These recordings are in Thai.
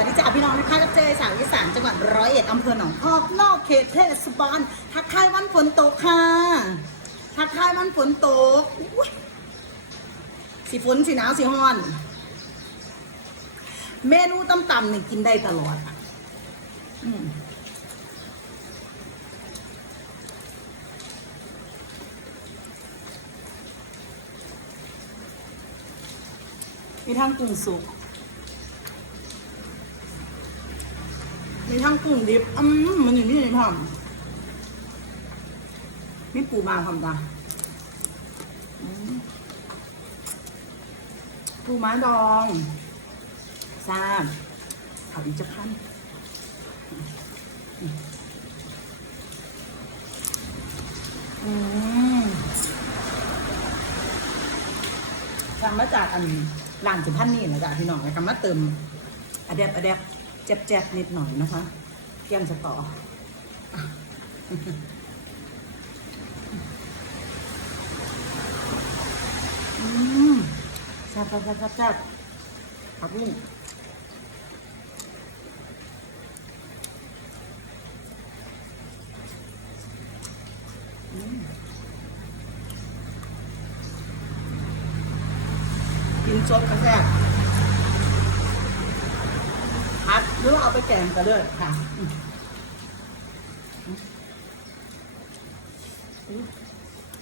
วัสดีจ้าพี่น้องนะคะกับเจสาวอีสานจังหวัดร้อยเอ็ดอำเภอหนองพอกนอกเขตเทศบาลทักทายวันฝนตกค่ะ ทักทายวันฝนตกสีฝนสีหนาวสีฮ้อน เมนูต่ำๆนี่กินได้ตลอดอืมมีทั้งกุ้งสุก มีทั้งกุ้งดิบอืมมันอยู่นี่เลยพ่อมมีปูมาทำตาปูม้าดองซาบขับอีกจะพันอืมสั่งมาจากอันร้านสิพันนี่นะจ๊ะพี่น้องแล้วก็มาเติมอะแดบอะแดบ แจ๊บแจ๊บนิดหน่อยนะคะเกี่ยมสตออืมแซ่บแซ่บแซ่บแซ่บแซ่บผักบุ้งกินสดก็แซ่บพัด หรือว่าเอาไปแกงก็เลยค่ะอืมอืม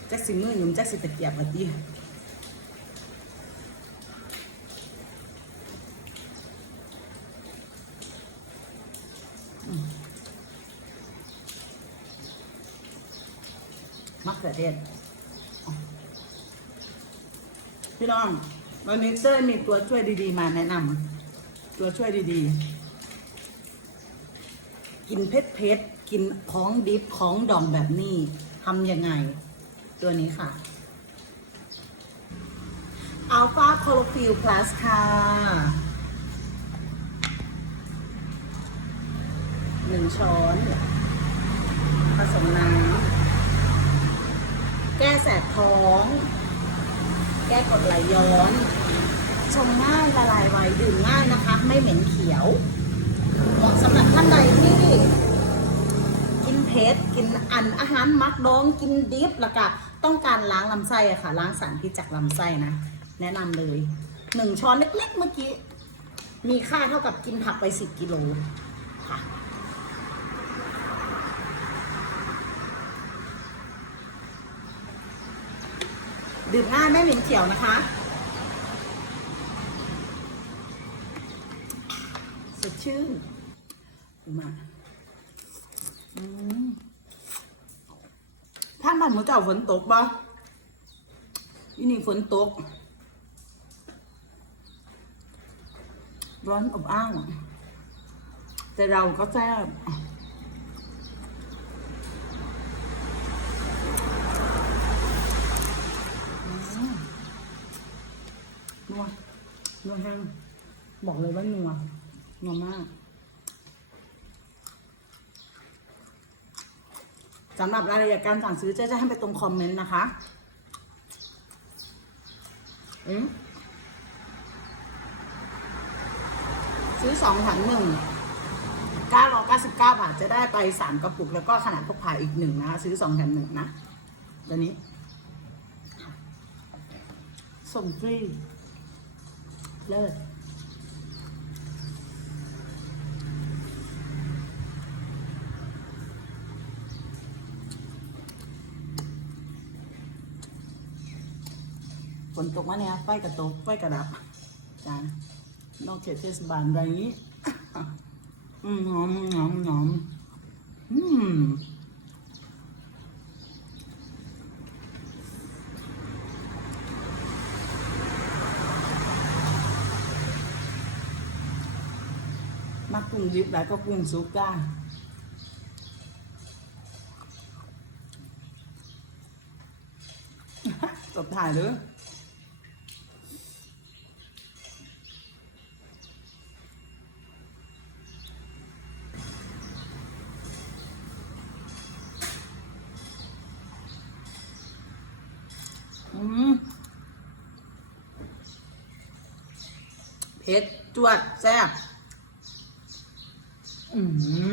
แจ็คสิมือหนุ่มแจ็คสิตะเกียบมาตีมะเขือเทศอ๋อพี่น้องวันนี้เต้ยมีตัวช่วยดีๆ มาแนะนำตัวช่วยดีๆ กินเผ็ดเผ็ดกินของดิบของดองแบบนี้ทำยังไง ตัวนี้ค่ะอัลฟาโคโลฟิลพลัสค่ะหนึ่งช้อน ผสมน้ำแก้แสบท้อง แก้กดไหลย้อน ชงง่ายละลายไวดื่มง่ายนะคะ ไม่เหม็นเขียว กินอันอาหารมักดองกินดิฟแล้วก็ต้องการล้างลำไส้อะค่ะ ล้างสารพิษจากลำไส้นะแนะนำเลยหนึ่งช้อนเล็กๆเมื่อกี้มีค่าเท่ากับกินผักไปสิบกิโลค่ะดื่มง่ายไม่เหม็นเขียวนะคะ สดชื่นมาอืม บ้านหมูเจ้าฝนตกบ่ยี่นี่ฝนตก ร้อนอบอ้าวอะแต่เราก็แซ่บอืมนัวนัวแห้งบอกเลยว่านัวนัวมาก สำหรับรายละเอียดการสั่งซื้อเจ๊จะให้ไปตรงคอมเมนต์นะคะอืมซื้อสองถังหนึ่งเก้าร้อยเก้าสิบเก้าบาทจะได้ไปสามกระปุก แล้วก็ขนาดพกพาอีกหนึ่งนะคะซื้อสองแถมหนึ่งนะตัวนี้ ส่งฟรีเลิศ ฝ นตกมาเนี่ยไฟกระตกไฟกระดับจ้านอกเขตเทศบาลอะไรนี้อืมหอมหอมหอมอืมมักกุ้งดิบแล้วก็กุ้งสุกจ้าจบถ่ายเลยอื เผ็ดจวดแซ่บอื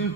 ม